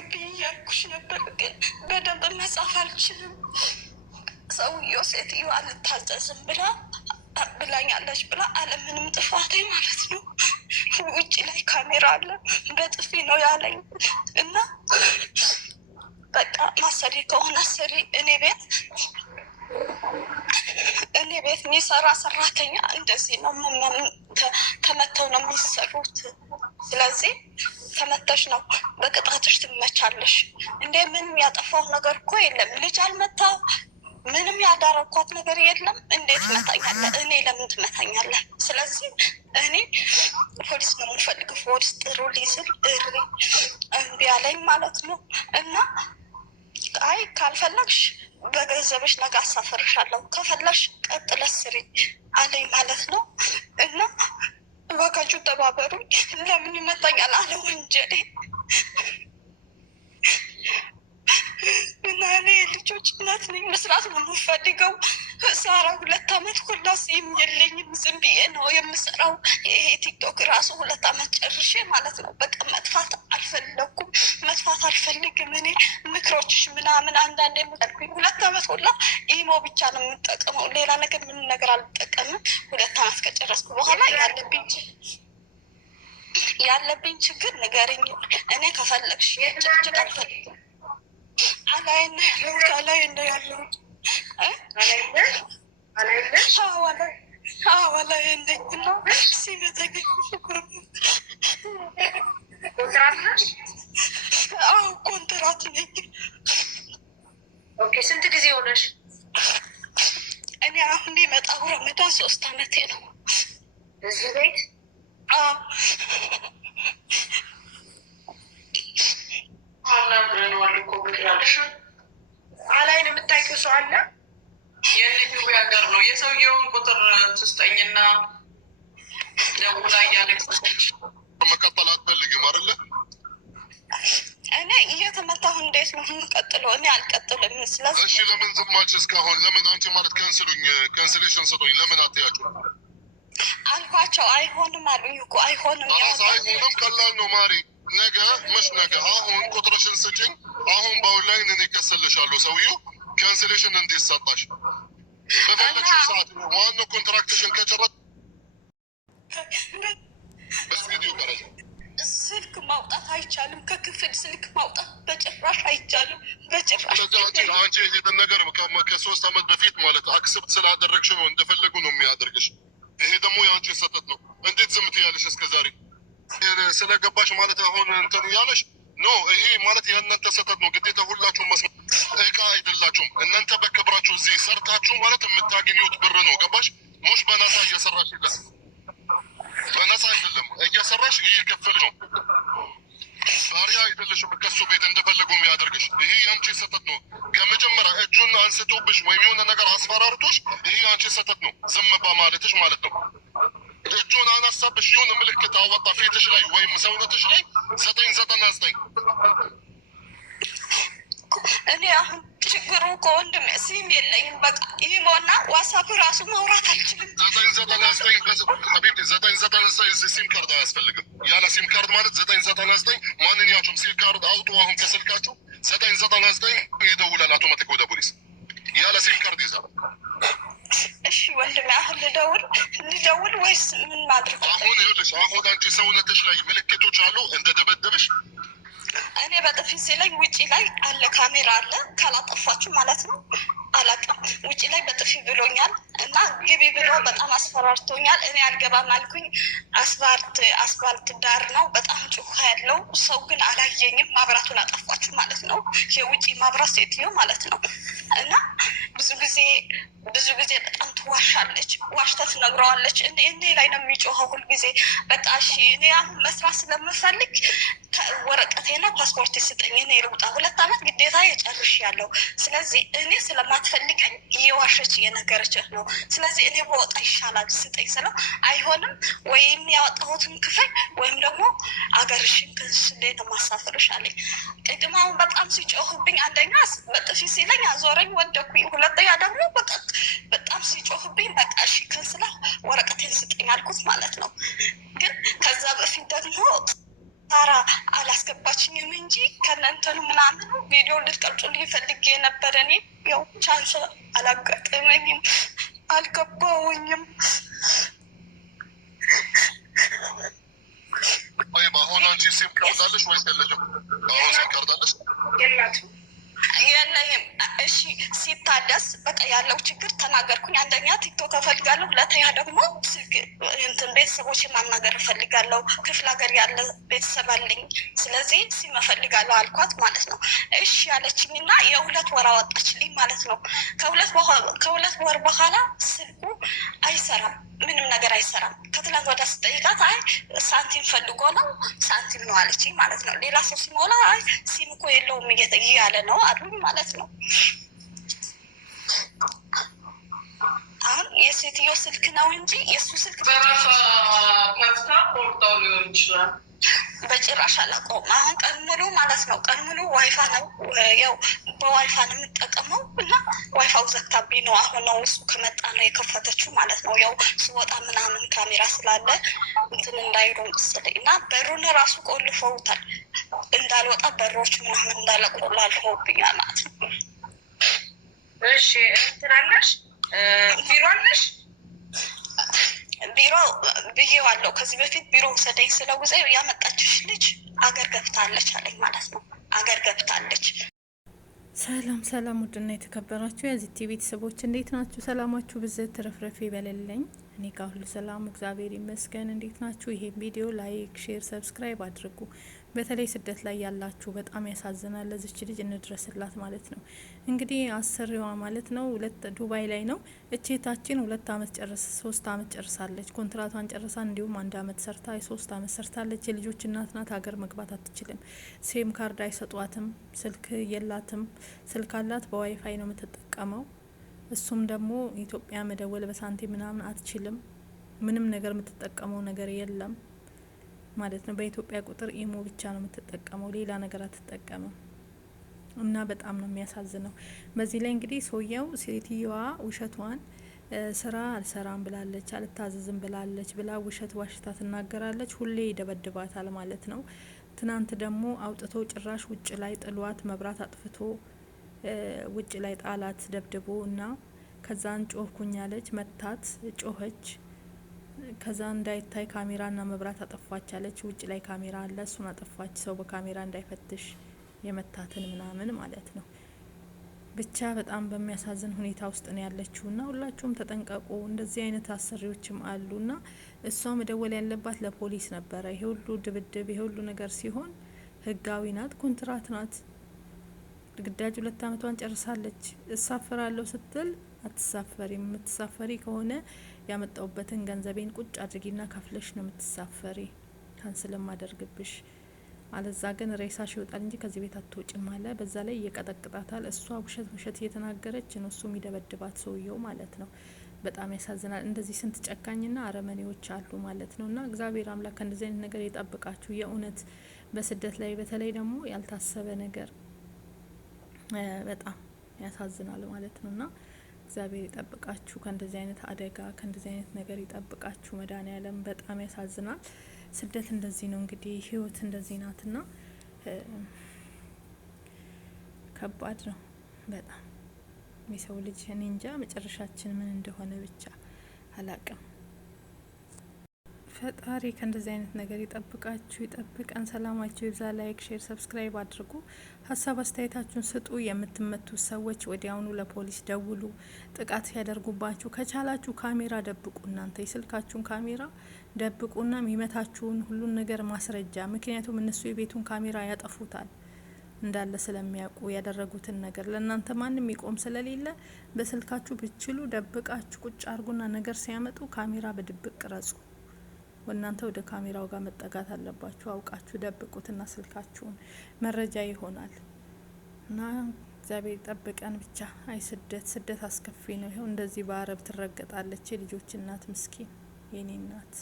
አስገብኝ እያልኩሽ ነበር፣ ግን በደንብ መጻፍ አልችልም። ሰውየው ሴትዮዋ አልታዘዝም ብላኛለች ብላ አለምንም ጥፋቴ ማለት ነው። ውጭ ላይ ካሜራ አለ፣ በጥፊ ነው ያለኝ እና በቃ ማሰሪ ከሆነ አሰሪ እኔ ቤት የሚሰራ ሰራተኛ እንደዚህ ነው ተመተው ነው የሚሰሩት። ስለዚህ ተመተሽ ነው በቅጣትሽ ትመቻለሽ። እንደ ምንም ያጠፋው ነገር እኮ የለም። ልጅ አልመታው ምንም ያዳረኳት ነገር የለም። እንዴት ትመታኛለህ? እኔ ለምን ትመታኛለህ? ስለዚህ እኔ ፖሊስ ነው የምፈልገው። ፖሊስ ጥሩ ሊስል እምቢ አለኝ ማለት ነው። እና አይ ካልፈለግሽ በገንዘብሽ ነገ አሳፍርሻለሁ፣ ከፈለግሽ ቀጥለሽ ስሪ አለኝ ማለት ነው። እና እባካችሁ ተባበሩኝ። ለምን ይመታኛል አለ ወንጀሌ እና እኔ ልጆች እናት ነኝ። መስራት ነው የምፈልገው። ሳራ 2 አመት ሁላስ የለኝም። ዝም ብዬ ነው የምሰራው። ይሄ ቲክቶክ ራሱ 2 አመት ጨርሼ ማለት ነው። በቃ መጥፋት አልፈለኩም፣ መጥፋት አልፈልግም። እኔ ምክሮችሽ ምናምን አንዳንድ የምጠልኩኝ 2 አመት ሁላ ኢሞ ብቻ ነው የምጠቀመው። ሌላ ነገር ምንም ነገር አልጠቀምም። 2 አመት ከጨረስኩ በኋላ ያለብኝ ችግር ንገረኝ። እኔ ከፈለግሽ የጭቅጭቅ አልፈልግም። አላይና ያለሁት አላይና ያለሁት አላይነኝ ነው ሲመተገ ኮንትራት ነኝ። ስንት ጊዜ ሆነሽ? እኔ አሁን የመጣሁ ረመዳን 3 አመቴ ነው እዚህ ቤት። አላይን የምታውቂው ሰው አለ? የንግቡ ሀገር ነው። የሰውየውን ቁጥር ትስጠኝና ደውላ እያለቀሰች መቀጠል አትፈልግም አይደለ? እኔ እየተመታሁ እንዴት ነው የምቀጥለው? እኔ አልቀጥልም። ስለዚህ እሺ ለምን ዝም አልሽ እስካሁን? ለምን አንቺ ማለት ካንስሌሽን ስጡኝ ለምን አትያቸው አልኳቸው። አይሆንም አሉኝ እኮ አይሆንም። አይሆንም ቀላል ነው ማሪ። ነገ አሁን ቁጥርሽን ስጭኝ። አሁን በኦንላይን እኔ ከስልሻለሁ። ሰውዬው ካንስሌሽን እንዲሰጣሽ በፈለግሽው ሰዓት ዋናው ኮንትራክትሽን ከጨረስሽ በቪዲዮ ቀረጽ ስልክ ማውጣት አይቻልም። ከክፍል ስልክ ማውጣት በጭራሽ አይቻልም። በጭራሽ አንቺ ይሄንን ነገር ከ3 አመት በፊት ማለት አክሰፕት ስላደረግሽ ነው እንደፈለጉ ነው የሚያደርግሽ። ይሄ ደግሞ የአንቺ ሰተት ነው። እንዴት ዝም ትያለሽ እስከዛሬ? ስለገባሽ ማለት አሁን እንትን እያለሽ ኖ፣ ይሄ ማለት የእናንተ ሰተት ነው። ግዴታ ሁላችሁም እቃ አይደላችሁም። እናንተ በክብራችሁ እዚህ ሰርታችሁ ማለት የምታገኙት ብር ነው። ገባሽ? ሙሽ በነፃ እየሰራሽ የለም። በነፃ አይደለም እየሰራሽ እየከፈል ነው። ባሪያ አይደለሽም ከሱ ቤት እንደፈለጉ የሚያደርግሽ። ይሄ የአንቺ ሰተት ነው። ከመጀመሪያ እጁን አንስቶብሽ ወይም የሆነ ነገር አስፈራርቶሽ ይሄ የአንቺ ሰተት ነው። ዝም በማለትሽ ማለት ነው። እጁን አነሳብሽ የሆነ ምልክት አወጣ ፊትሽ ላይ ወይም ሰውነትሽ ላይ 999 እኔ አሁን ችግሩ ከወንድም ሲም የለኝም። በቃ ኢሞና ዋትሳፕ ራሱ ማውራት አልችልም። 999 ሲም ካርድ አያስፈልግም። ያለ ሲም ካርድ ማለት 999 ማንኛቸውም ሲም ካርድ አውጡ። አሁን ከስልካችሁ 999 ይደውላል አውቶማቲክ ወደ ፖሊስ። ያለ ሲም ካርድ ይዛል። እሺ ወንድሜ አሁን ልደውል ወይስ ምን ማድረግ? አሁን ይኸውልሽ፣ አሁን አንቺ ሰውነትሽ ላይ ምልክቶች አሉ እንደደበደበሽ። እኔ በጥፊ ሲለኝ ውጪ ላይ አለ ካሜራ አለ፣ ካላጠፋችሁ ማለት ነው። አላውቅም። ውጪ ላይ በጥፊ ብሎኛል እና ግቢ ብሎ በጣም አስፈራርቶኛል። እኔ አልገባም አልኩኝ። አስፋልት ዳር ነው፣ በጣም ጩኸ ያለው ሰው ግን አላየኝም። ማብራቱን አጠፋችሁ ማለት ነው። የውጪ ማብራት ሴትዮ ማለት ነው። እና ብዙ ጊዜ በጣም ትዋሻለች፣ ዋሽታ ትነግረዋለች። እኔ ላይ ነው የሚጮኸው ሁልጊዜ። በቃ እሺ እኔ አሁን መስራት ስለምፈልግ ወረቀቴና ፓስፖርት ስጠኝ፣ እኔ ልውጣ። 2 አመት ግዴታ የጨርሽ ያለው። ስለዚህ እኔ ስለማትፈልገኝ እየዋሸች እየነገረችህ ነው። ስለዚህ እኔ በወጣ ይሻላል ስጠኝ ስለው አይሆንም፣ ወይም ያወጣሁትን ክፈል ወይም ደግሞ አገርሽን ከስሌ ነው ማሳፈርሽ አለኝ። ቅድማውን በጣም ሲጮህብኝ፣ አንደኛ በጥፊ ሲለኝ አዞረኝ፣ ወደኩኝ። ሁለተኛ ደግሞ በጣም ሲጮህብኝ በቃ እሺ ከስላ ወረቀቴን ስጠኝ አልኩት ማለት ነው። ግን ከዛ በፊት ደግሞ ሳራ አላስገባችኝም እንጂ ከነንተኑ ምናምን ቪዲዮ ልትቀርጹልኝ ፈልጌ የነበረ እኔ ያው ቻንስ አላጋጠመኝም፣ አልገባውኝም። ወይ በአሁን አንቺ ሲም ካርዳለሽ ወይስ የለሽም? አሁን ሲም ካርዳለሽ? የላትም የለኝም። እሺ ሲታደስ በቃ ያለው ችግር ተናገርኩኝ። አንደኛ ቲክቶክ እፈልጋለሁ፣ ሁለተኛ ደግሞ ስልክ እንትን ቤተሰቦች ማናገር እፈልጋለሁ። ክፍለ ሀገር ያለ ቤተሰብ አለኝ፣ ስለዚህ ሲም እፈልጋለሁ አልኳት ማለት ነው። እሺ ያለችኝና የ2 ወር አወጣችልኝ ማለት ነው። ከሁለት ወር በኋላ ስልኩ አይሰራም፣ ምንም ነገር አይሰራም። ከትላንት ወደ ስጠይቃት አይ ሳንቲም ፈልጎ ነው ሳንቲም ነው አለችኝ ማለት ነው። ሌላ ሰው ሲሞላ አይ ሲም እኮ የለውም እያለ ነው አሉኝ ማለት ነው። አሁን የሴትዮ ስልክ ነው እንጂ የእሱ ስልክ በራሷ ከፍታ ቆርጠው ሊሆን ይችላል። በጭራሽ አላውቀውም። አሁን ቀን ሙሉ ማለት ነው፣ ቀን ሙሉ ዋይፋ ነው ያው በዋይፋ ነው የምጠቀመው እና ዋይፋው ዘግታብኝ ነው። አሁን ነው እሱ ከመጣ ነው የከፈተችው ማለት ነው። ያው ስወጣ ምናምን ካሜራ ስላለ እንትን እንዳይሉ መሰለኝ እና በሩን ራሱ ቆልፈውታል። እንዳልወጣ በሮች ምናምን እንዳለቆላልፈውብኛል ማለት ነው። እሺ እንትን አለሽ ቢሮ አለሽ? ቢሮ ብዬዋለሁ ከዚህ በፊት ቢሮ ውሰደኝ ስለው ጊዜ ያመጣችሽ ልጅ አገር ገብታለች አለኝ ማለት ነው። አገር ገብታለች። ሰላም ሰላም፣ ውድና የተከበራችሁ የዚህ ቤተሰቦች እንዴት ናችሁ? ሰላማችሁ ብዝት ትረፍረፍ ይበልልኝ። እኔ ጋር ሁሉ ሰላም እግዚአብሔር ይመስገን። እንዴት ናችሁ? ይሄ ቪዲዮ ላይክ፣ ሼር፣ ሰብስክራይብ አድርጉ። በተለይ ስደት ላይ ያላችሁ በጣም ያሳዝናል። ለዚች ልጅ እንድረስላት ማለት ነው። እንግዲህ አሰሪዋ ማለት ነው ዱባይ ላይ ነው እቼታችን 2 አመት 3 አመት ጨርሳለች። ኮንትራቷን ጨርሳ እንዲሁም 1 አመት ሰርታ 3 አመት ሰርታለች። የልጆች እናት ናት። ሀገር መግባት አትችልም። ሴም ካርድ አይሰጧትም። ስልክ የላትም። ስልክ አላት፣ በዋይፋይ ነው የምትጠቀመው። እሱም ደግሞ ኢትዮጵያ መደወል በሳንቲም ምናምን አትችልም። ምንም ነገር የምትጠቀመው ነገር የለም ማለት ነው። በኢትዮጵያ ቁጥር ኢሞ ብቻ ነው የምትጠቀመው፣ ሌላ ነገር አትጠቀምም። እና በጣም ነው የሚያሳዝነው። በዚህ ላይ እንግዲህ ሰውየው ሴትየዋ ውሸቷን ስራ አልሰራም ብላለች፣ አልታዘዝም ብላለች ብላ ውሸት ዋሽታ ትናገራለች። ሁሌ ይደበድባታል ማለት ነው። ትናንት ደግሞ አውጥቶ ጭራሽ ውጭ ላይ ጥሏት መብራት አጥፍቶ ውጭ ላይ ጣላት ደብድቦ እና ከዛን ጮህኩኝ አለች። መታት፣ ጮኸች። ከዛ እንዳይታይ ካሜራና መብራት አጠፋች አለች። ውጭ ላይ ካሜራ አለ፣ እሱን አጠፋች። ሰው በካሜራ እንዳይፈትሽ የመታትን ምናምን ማለት ነው። ብቻ በጣም በሚያሳዝን ሁኔታ ውስጥ ነው ያለችው እና ሁላችሁም ተጠንቀቁ። እንደዚህ አይነት አሰሪዎችም አሉ እና እሷ መደወል ያለባት ለፖሊስ ነበረ። ይሄ ሁሉ ድብድብ ይሄ ሁሉ ነገር ሲሆን ህጋዊ ናት፣ ኮንትራት ናት። ግዳጅ 2 አመቷን ጨርሳለች። እሳፈራለሁ ስትል አትሳፈሪም። የምትሳፈሪ ከሆነ ያመጣውበትን ገንዘቤን ቁጭ አድርጊና ከፍለሽ ነው የምትሳፈሪ፣ ካንስልም አደርግብሽ፣ አለዛ ግን ሬሳሽ ይወጣል እንጂ ከዚህ ቤት አትወጭም አለ። በዛ ላይ እየቀጠቅጣታል። እሷ ውሸት እየተናገረች ነው፣ እሱ የሚደበድባት ሰውየው ማለት ነው። በጣም ያሳዝናል። እንደዚህ ስንት ጨካኝና አረመኔዎች አሉ ማለት ነው። እና እግዚአብሔር አምላክ ከእንደዚህ አይነት ነገር ይጠብቃችሁ። የእውነት በስደት ላይ በተለይ ደግሞ ያልታሰበ ነገር በጣም ያሳዝናል ማለት ነው። እና እግዚአብሔር ይጠብቃችሁ ከእንደዚህ አይነት አደጋ ከእንደዚህ አይነት ነገር ይጠብቃችሁ። መድኃኔዓለም በጣም ያሳዝናል። ስደት እንደዚህ ነው እንግዲህ፣ ህይወት እንደዚህ ናትና ከባድ ነው በጣም የሰው ልጅ። እኔ እንጃ መጨረሻችን ምን እንደሆነ ብቻ አላቅም። ፈጣሪ ከእንደዚህ አይነት ነገር ይጠብቃችሁ፣ ይጠብቀን። ሰላማችሁ ይብዛ። ላይክ፣ ሼር፣ ሰብስክራይብ አድርጉ። ሀሳብ አስተያየታችሁን ስጡ። የምትመቱት ሰዎች ወዲያውኑ ለፖሊስ ደውሉ። ጥቃት ሲያደርጉባችሁ ከቻላችሁ ካሜራ ደብቁ። እናንተ የስልካችሁን ካሜራ ደብቁና የሚመታችሁን ሁሉን ነገር ማስረጃ፣ ምክንያቱም እነሱ የቤቱን ካሜራ ያጠፉታል እንዳለ ስለሚያውቁ ያደረጉትን ነገር። ለእናንተ ማንም ይቆም ስለሌለ በስልካችሁ ብችሉ ደብቃችሁ ቁጭ አርጉና ነገር ሲያመጡ ካሜራ በድብቅ ቅረጹ። እናንተ ወደ ካሜራው ጋር መጠጋት አለባችሁ። አውቃችሁ ደብቁትና ስልካችሁን መረጃ ይሆናል። እና እግዚአብሔር ጠብቀን ብቻ። አይ ስደት አስከፊ ነው። ይኸው እንደዚህ በአረብ ትረገጣለች የልጆች እናት ምስኪን የኔ እናት።